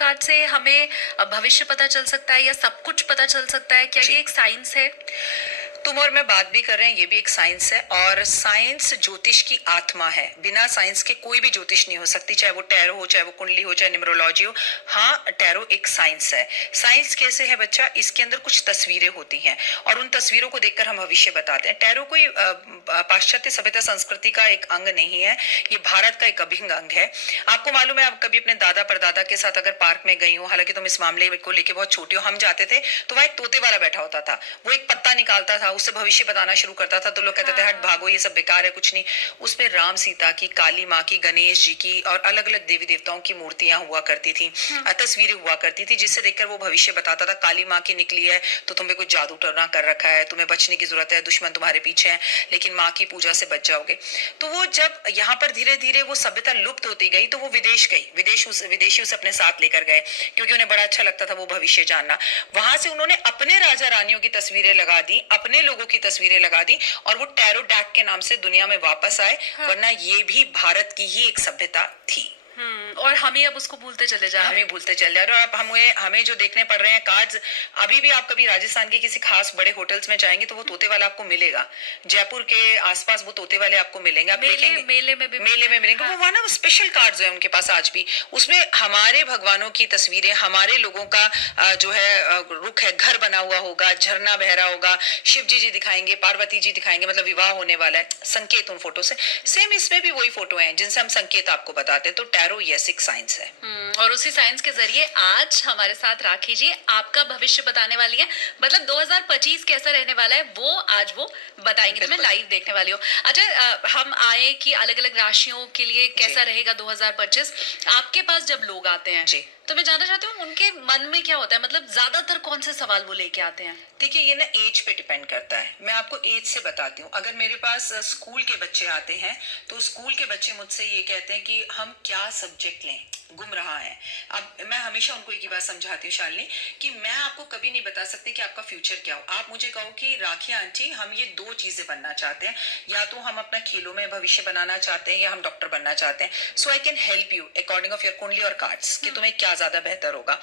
Card से हमें भविष्य पता चल सकता है या सब कुछ पता चल सकता है? क्या ये एक साइंस है? तुम और मैं बात भी कर रहे हैं, ये भी एक साइंस है। और साइंस ज्योतिष की आत्मा है। बिना साइंस के कोई भी ज्योतिष नहीं हो सकती, चाहे वो टैरो हो, चाहे वो कुंडली हो, चाहे न्यूमरोलॉजी हो। हाँ, टैरो एक साइंस है। साइंस कैसे है बच्चा? इसके अंदर कुछ तस्वीरें होती हैं और उन तस्वीरों को देखकर हम भविष्य बताते हैं। टैरो कोई पाश्चात्य सभ्यता संस्कृति का एक अंग नहीं है, ये भारत का एक अभिन्न अंग है। आपको मालूम है, आप कभी अपने दादा परदादा के साथ अगर पार्क में गई हो, हालांकि तुम इस मामले को लेकर बहुत छोटी हो, हम जाते थे तो वहां एक तोते वाला बैठा होता था। वो एक पत्ता निकालता था, उससे भविष्य बताना शुरू करता था। तो लोग कहते थे हट भागो, ये सब बेकार है, कुछ नहीं। उसमें राम सीता की, काली माँ की, गणेश जी की और अलग अलग देवी देवताओं की मूर्तियां हुआ करती थी, तस्वीरें हुआ करती थी, जिससे देखकर वो भविष्य बताता था। काली माँ की निकली है तो तुम्हें कुछ जादू टोना कर रखा है, तुम्हें बचने की जरूरत है, दुश्मन तुम्हारे पीछे है, लेकिन माँ की पूजा से बच जाओगे। तो वो जब यहाँ पर धीरे धीरे वो सभ्यता लुप्त होती गई तो वो विदेश गई, विदेशी उसे अपने साथ लेकर गए, क्योंकि उन्हें बड़ा अच्छा लगता था वो भविष्य जानना। वहां से उन्होंने अपने राजा रानियों की तस्वीरें लगा दी, अपने लोगों की तस्वीरें लगा दी और वो टैरो डैक के नाम से दुनिया में वापस आए। वरना ये भी भारत की ही एक सभ्यता थी। और हम ही अब उसको भूलते चले जा रहे हैं। हमें भूलते चल जा रहे हैं। और अब हमें जो देखने पड़ रहे हैं कार्ड्स, अभी भी आप कभी राजस्थान के किसी खास बड़े होटल्स में जाएंगे तो वो तोते वाला आपको मिलेगा। जयपुर के आसपास वो तोते वाले आपको मिलेंगे। आप देखेंगे मेले में भी मिलेंगे। वो वहाँ ना स्पेशल कार्ड्स है उनके पास आज भी, उसमें हमारे भगवानों की तस्वीरें, हमारे लोगों का जो है रुख है, घर बना हुआ होगा, झरना बह रहा होगा, शिव जी दिखाएंगे, पार्वती जी दिखाएंगे, मतलब विवाह होने वाला है, संकेत उन फोटो से। सेम इसमें भी वही फोटो है जिनसे हम संकेत आपको बताते हैं। तो टैरो यस एक साइंस है। और उसी साइंस के जरिए आज हमारे साथ राखी जी आपका भविष्य बताने वाली है। मतलब 2025 कैसा रहने वाला है वो आज वो बताएंगे, तो मैं लाइव देखने वाली हूँ। अच्छा, हम आए कि अलग अलग राशियों के लिए कैसा रहेगा 2025। आपके पास जब लोग आते हैं जी, तो मैं जानना चाहती हूँ उनके मन में क्या होता है, मतलब ज्यादातर कौन से सवाल वो लेके आते हैं? देखिए ये ना एज पे डिपेंड करता है। मैं आपको एज से बताती हूँ। अगर मेरे पास स्कूल के बच्चे आते हैं तो स्कूल के बच्चे मुझसे ये कहते हैं कि हम क्या सब्जेक्ट लें, गुम रहा है। अब मैं हमेशा उनको एक ही बात समझाती हूँ शालिनी, कि मैं आपको कभी नहीं बता सकती कि आपका फ्यूचर क्या हो। आप मुझे कहो कि राखी आंटी हम ये दो चीजें बनना चाहते हैं, या तो हम अपना खेलों में भविष्य बनाना चाहते हैं या हम डॉक्टर बनना चाहते हैं। So I can help you according of your कुंडली और कार्ड्स कि तुम्हें क्या ज्यादा बेहतर होगा।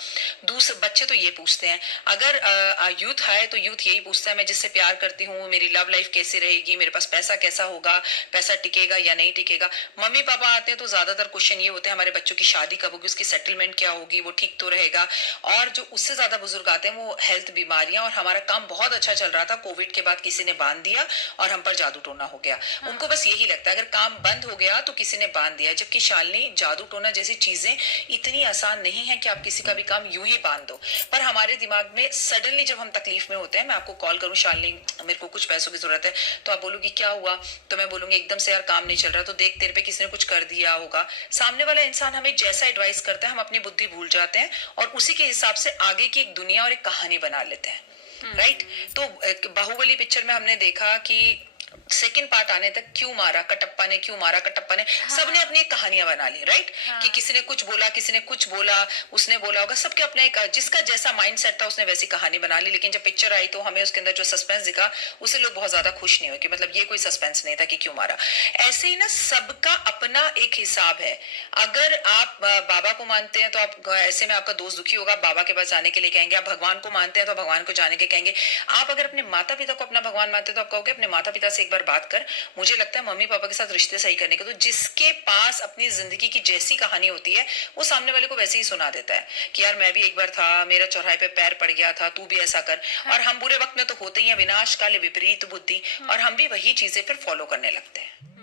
दूसरे बच्चे तो ये पूछते हैं, अगर यूथ है तो यूथ यही पूछता है मैं जिससे प्यार करती हूँ मेरी लव लाइफ कैसी रहेगी, मेरे पास पैसा कैसा होगा, पैसा टिकेगा या नहीं टिकेगा। मम्मी पापा आते हैं तो ज्यादातर क्वेश्चन ये होते हैं हमारे बच्चों की शादी कब होगी, उसकी सेटलमेंट क्या होगी, वो ठीक तो रहेगा। और जो उससे ज्यादा बुजुर्ग आते हैं वो हेल्थ बीमारियां, और हमारा काम बहुत अच्छा चल रहा था, कोविड के बाद किसी ने बांध दिया और हम पर जादू टोना हो गया। उनको बस यही लगता है अगर काम बंद हो गया तो किसी ने बांध दिया, जबकि शालिनी जादू टोना जैसी चीजें इतनी आसान नहीं है कि आप किसी का भी काम यूं ही बांध दो। पर हमारे दिमाग में सडनली जब हम तकलीफ में होते हैं, मैं आपको कॉल करूं शालिनी मेरे को कुछ पैसों की जरूरत है, तो आप बोलोगी क्या हुआ, तो मैं बोलूंगी एकदम से यार काम नहीं चल रहा, तो देख तेरे पे किसी ने कुछ कर दिया होगा। सामने वाला इंसान हमें जैसा एडवाइस करता है हम अपनी बुद्धि भूल जाते हैं और उसी के हिसाब से आगे की एक दुनिया और एक कहानी बना लेते हैं। राइट। तो बाहुबली पिक्चर में हमने देखा कि सेकंड पार्ट आने तक क्यों मारा कटप्पा ने, क्यों मारा कटप्पा ने, सबने अपनी एक कहानियां बना ली। राइट। कि किसी ने कुछ बोला, किसी ने कुछ बोला, उसने बोला होगा, सबके अपने एक जिसका जैसा माइंड सेट था उसने वैसी कहानी बना ली। लेकिन जब पिक्चर आई तो हमें उसके अंदर जो सस्पेंस दिखा उससे लोग बहुत ज्यादा खुश नहीं हुए कि मतलब ये कोई सस्पेंस नहीं था कि क्यों मारा। ऐसे ही ना सबका अपना एक हिसाब है। अगर आप बाबा को मानते हैं तो आप ऐसे में आपका दोस्त दुखी होगा, बाबा के पास जाने के लिए कहेंगे। आप भगवान को मानते हैं तो भगवान को जाने के कहेंगे। आप अगर अपने माता पिता को अपना भगवान मानते हैं तो आप कहोगे अपने माता पिता से एक बार बात कर, मुझे लगता है मम्मी पापा के साथ रिश्ते सही करने के। तो जिसके पास अपनी जिंदगी की जैसी कहानी होती है वो सामने वाले को वैसे ही सुना देता है कि यार मैं भी एक बार था, मेरा चौराहे पे पैर पड़ गया था, तू भी ऐसा कर। और हम बुरे वक्त में तो होते ही हैं, विनाश काले विपरीत बुद्धि, और हम भी वही चीजें फिर फॉलो करने लगते हैं।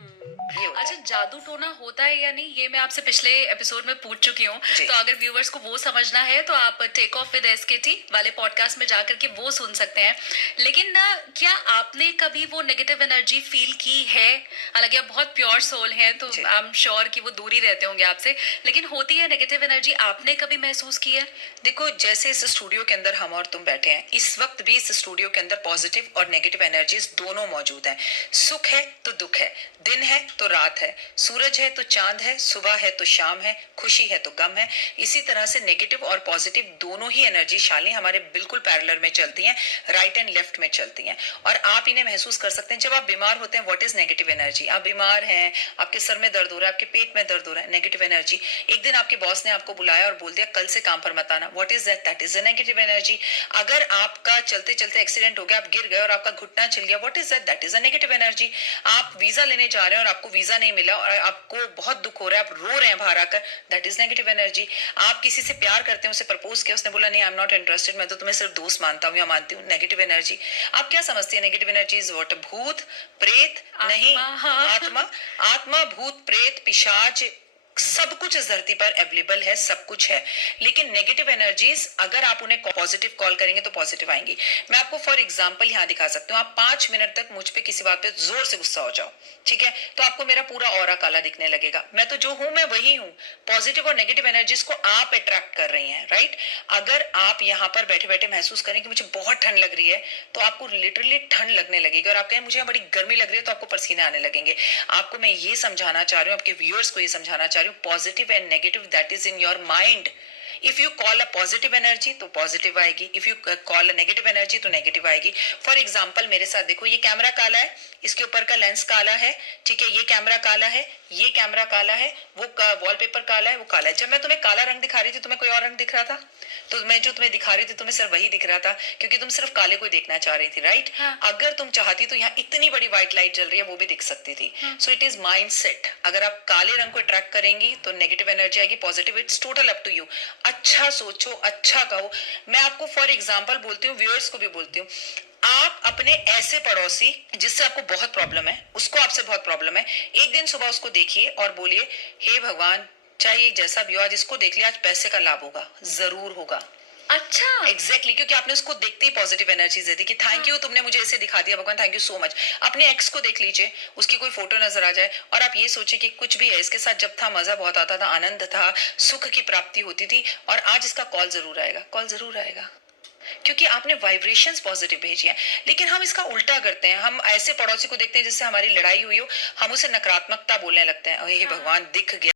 अच्छा, जादू टोना होता है या नहीं ये मैं आपसे पिछले एपिसोड में पूछ चुकी हूँ, तो अगर व्यूवर्स को वो समझना है तो आप टेक ऑफ विद एसकेटी वाले पॉडकास्ट में जाकर के वो सुन सकते हैं। लेकिन ना क्या आपने कभी वो नेगेटिव एनर्जी फील की है? हालांकि आप बहुत प्योर सोल हैं तो आई एम श्योर कि वो दूर ही रहते होंगे आपसे, लेकिन होती है नेगेटिव एनर्जी, आपने कभी महसूस की है? देखो जैसे इस स्टूडियो के अंदर हम और तुम बैठे हैं, इस वक्त भी इस स्टूडियो के अंदर पॉजिटिव और नेगेटिव एनर्जीज दोनों मौजूद हैं। सुख है तो दुख है, दिन है तो तो रात है, सूरज है तो चांद है, सुबह है तो शाम है, खुशी है तो गम है। इसी तरह से नेगेटिव और पॉजिटिव दोनों ही एनर्जी शाली हमारे बिल्कुल पैरेलल में चलती हैं, राइट एंड लेफ्ट में चलती हैं। और आप इन्हें महसूस कर सकते हैं जब आप बीमार होते हैं। What is negative energy? आप बीमार हैं, आपके सर में दर्द हो रहा है, आपके पेट में दर्द हो रहा है, नेगेटिव एनर्जी। एक दिन आपके बॉस ने आपको बुलाया और बोल दिया कल से काम पर मत आना। What is that? That is a negative energy. अगर आपका चलते चलते एक्सीडेंट हो गया, आप गिर गए और आपका घुटना छिल गया, what is that? That is a negative energy. आप वीजा लेने जा रहे हैं और आपको वीजा नहीं मिला और आपको बहुत दुख हो रहा है, आप रो रहे हैं बाहर आकर, दैट इज नेगेटिव एनर्जी। आप किसी से प्यार करते हैं, उसे प्रपोज किया, उसने बोला नहीं आई एम नॉट इंटरेस्टेड, मैं तो तुम्हें सिर्फ दोस्त मानता हूँ या मानती हूँ, नेगेटिव एनर्जी। आप क्या समझती है नेगेटिव एनर्जी इज व्हाट? भूत प्रेत? नहीं, आत्मा। आत्मा, भूत प्रेत, पिशाच, सब कुछ इस धरती पर अवेलेबल है, सब कुछ है। लेकिन नेगेटिव एनर्जीज अगर आप उन्हें पॉजिटिव कॉल करेंगे तो पॉजिटिव आएंगी। मैं आपको फॉर एग्जांपल यहाँ दिखा सकती हूँ। आप 5 मिनट तक मुझ पे किसी बात पे जोर से गुस्सा हो जाओ, ठीक है, तो आपको मेरा पूरा ऑरा काला दिखने लगेगा। मैं तो जो हूं मैं वही हूँ। पॉजिटिव और नेगेटिव एनर्जीज को आप अट्रैक्ट कर रही हैं, राइट। अगर आप यहाँ पर बैठे बैठे महसूस करें कि मुझे बहुत ठंड लग रही है, तो आपको लिटरली ठंड लगने लगेगी। और आप कहें मुझे बड़ी गर्मी लग रही है, तो आपको पसीने आने लगेंगे। आपको मैं ये समझाना चाह रही हूँ, आपके व्यूअर्स को ये समझाना चाह रही हूँ, positive and negative that is in your mind. If you call a positive energy तो पॉजिटिव आएगी, if you call a negative energy तो नेगेटिव आएगी। फॉर एग्जांपल मेरे साथ देखो, ये कैमरा काला है, इसके ऊपर का लेंस काला है, ठीक है, ये कैमरा काला है, ये कैमरा काला है, वो वॉलपेपर काला है, वो काला है। जब मैं तुम्हें काला रंग दिखा रही थी, तुम्हें कोई और रंग दिख रहा था? तो मैं जो तुम्हें दिखा रही थी तुम्हें सिर्फ वही दिख रहा था, क्योंकि तुम सिर्फ काले को देखना चाह रही थी, राइट। हाँ. अगर तुम चाहती तो यहाँ इतनी बड़ी व्हाइट लाइट जल रही है, वो भी दिख सकती थी। So it is mindset. अगर आप काले रंग को अट्रैक्ट करेंगी तो नेगेटिव एनर्जी आएगी, positive, it's total up to you. अच्छा सोचो, अच्छा कहो। मैं आपको फॉर एग्जाम्पल बोलती हूँ, व्यूअर्स को भी बोलती हूँ, आप अपने ऐसे पड़ोसी जिससे आपको बहुत प्रॉब्लम है, उसको आपसे बहुत प्रॉब्लम है, एक दिन सुबह उसको देखिए और बोलिए हे भगवान, चाहे जैसा भी हो, आज इसको देख लिया, आज पैसे का लाभ होगा, जरूर होगा। अच्छा, एग्जैक्टली, क्योंकि आपने उसको देखते ही पॉजिटिव एनर्जी दे दी कि थैंक यू, तुमने मुझे ऐसे दिखा दिया भगवान, थैंक यू सो मच। अपने एक्स को देख लीजिए, उसकी कोई फोटो नजर आ जाए और आप ये सोचिए कि कुछ भी है, इसके साथ जब था मजा बहुत आता था, आनंद था, सुख की प्राप्ति होती थी, और आज इसका कॉल जरूर आएगा, कॉल जरूर आएगा, क्योंकि आपने वाइब्रेशंस पॉजिटिव भेजी है। लेकिन हम इसका उल्टा करते हैं, हम ऐसे पड़ोसी को देखते हैं जिससे हमारी लड़ाई हुई हो, हम उसे नकारात्मकता बोलने लगते हैं, हे भगवान दिख गया।